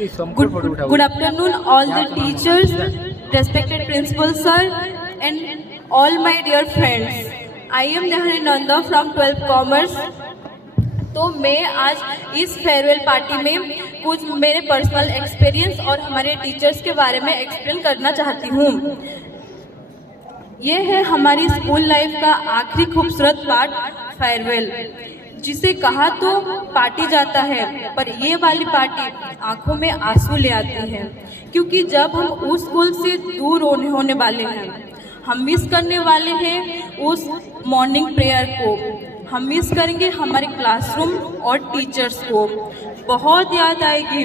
Good afternoon, all the teachers, respected principal sir, and all my dear friends. I am Nehari Nanda from 12th Commerce. तो मैं आज इस farewell party में कुछ मेरे personal experience और हमारे टीचर्स के बारे में एक्सप्लेन करना चाहती हूँ। ये है हमारी स्कूल लाइफ का आखिरी खूबसूरत पार्ट, फेयरवेल, जिसे कहा तो पार्टी जाता है, पर ये वाली पार्टी आंखों में आंसू ले आती है, क्योंकि जब हम उस स्कूल से दूर होने वाले हैं, हम मिस करने वाले हैं उस मॉर्निंग प्रेयर को, हम मिस करेंगे हमारे क्लासरूम और टीचर्स को। बहुत याद आएगी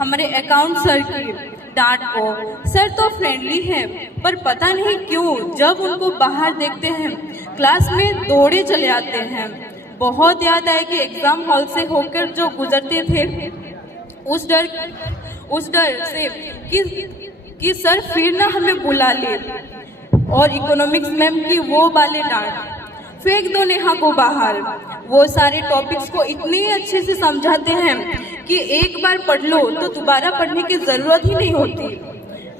हमारे अकाउंट सर की डांट को। सर तो फ्रेंडली हैं, पर पता नहीं क्यों जब उनको बाहर देखते हैं क्लास में दौड़े चले आते हैं। बहुत याद आएगी एग्जाम हॉल से होकर जो गुजरते थे, उस डर से कि सर फिर ना हमें बुला ले, और इकोनॉमिक्स मैम की वो वाले डांट, फेंक दो नेहा को बाहर। वो सारे टॉपिक्स को इतने अच्छे से समझाते हैं कि एक बार पढ़ लो तो दोबारा पढ़ने की जरूरत ही नहीं होती।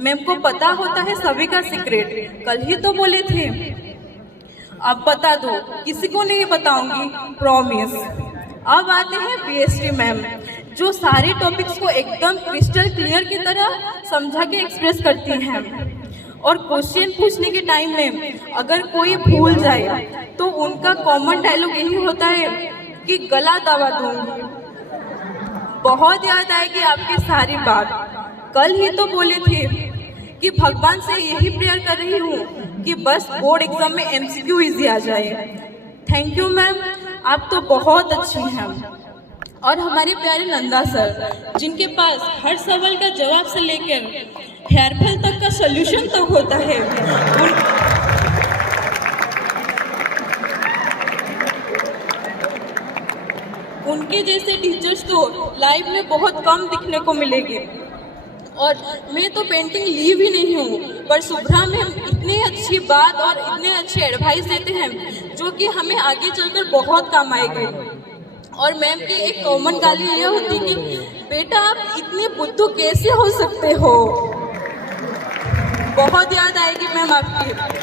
मैम को पता होता है सभी का सीक्रेट, कल ही तो बोले थे। अब बता दो, किसी को नहीं बताऊंगी, प्रॉमिस। अब आते हैं बीएसटी मैम, जो सारे टॉपिक्स को एकदम क्रिस्टल क्लियर की तरह समझा के एक्सप्रेस करती हैं, और क्वेश्चन पूछने के टाइम में अगर कोई भूल जाए तो उनका कॉमन डायलॉग यही होता है कि गला दबा दूंगी। बहुत याद आएगी आपकी सारी बात। कल ही तो बोले थे कि भगवान से यही प्रेयर कर रही हूँ कि बस बोर्ड एग्जाम में एमसीक्यू इजी आ जाए। थैंक यू मैम, आप तो बहुत अच्छी हैं। और हमारे प्यारे नंदा सर, जिनके पास हर सवाल का जवाब से लेकर हेयरफॉल तक का सॉल्यूशन तक होता है। उनके जैसे टीचर्स तो लाइफ में बहुत कम दिखने को मिलेंगे। और मैं तो पेंटिंग ली भी नहीं हूँ, पर सुभ्रा मैम इतनी अच्छी बात और इतने अच्छे एडवाइस देते हैं जो कि हमें आगे चलकर बहुत काम आएगी। और मैम की एक कॉमन गाली ये होती कि बेटा आप इतने बुद्धू कैसे हो सकते हो। बहुत याद आएगी मैम आपकी।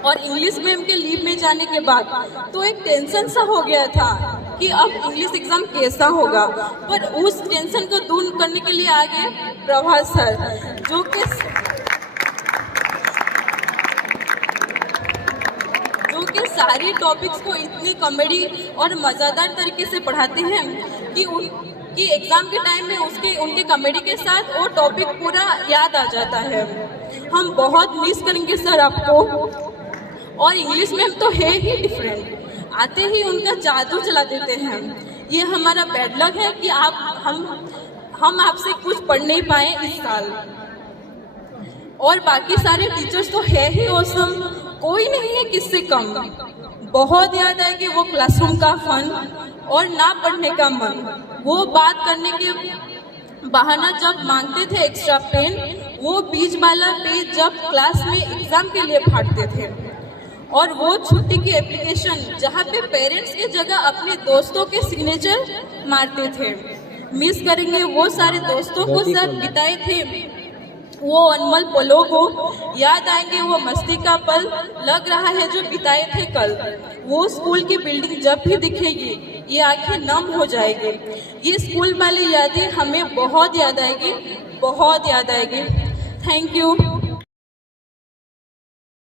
और इंग्लिश मैम के लीव में जाने के बाद तो एक टेंशन सा हो गया था कि अब इंग्लिश एग्जाम कैसा होगा, पर उस टेंशन को दूर करने के लिए आ गए प्रभास सर, जो कि सारे टॉपिक्स को इतनी कॉमेडी और मज़ेदार तरीके से पढ़ाते हैं कि एग्जाम के टाइम में उनके कॉमेडी के साथ वो टॉपिक पूरा याद आ जाता है। हम बहुत मिस करेंगे सर आपको। और इंग्लिश मैम तो है ही डिफरेंट, आते ही उनका जादू चला देते हैं। ये हमारा बैड लक है कि हम आपसे कुछ पढ़ नहीं पाए इस साल। और बाकी सारे टीचर्स तो है ही ऑसम, कोई नहीं है किससे कम। बहुत याद आएगी वो क्लासरूम का फन और ना पढ़ने का मन। वो बात करने के बहाना जब मांगते थे एक्स्ट्रा पेन, वो बीच वाला पेज जब क्लास में एग्जाम के लिए फाड़ते थे, और वो छुट्टी की एप्लीकेशन जहाँ पे पेरेंट्स की जगह अपने दोस्तों के सिग्नेचर मारते थे। मिस करेंगे वो सारे दोस्तों को साथ बिताए थे, वो अनमोल पलों को। याद आएंगे वो मस्ती का पल, लग रहा है जो बिताए थे कल। वो स्कूल की बिल्डिंग जब भी दिखेगी ये आंखें नम हो जाएगी। ये स्कूल वाली यादें हमें बहुत याद आएगी, बहुत याद आएगी। Thank you.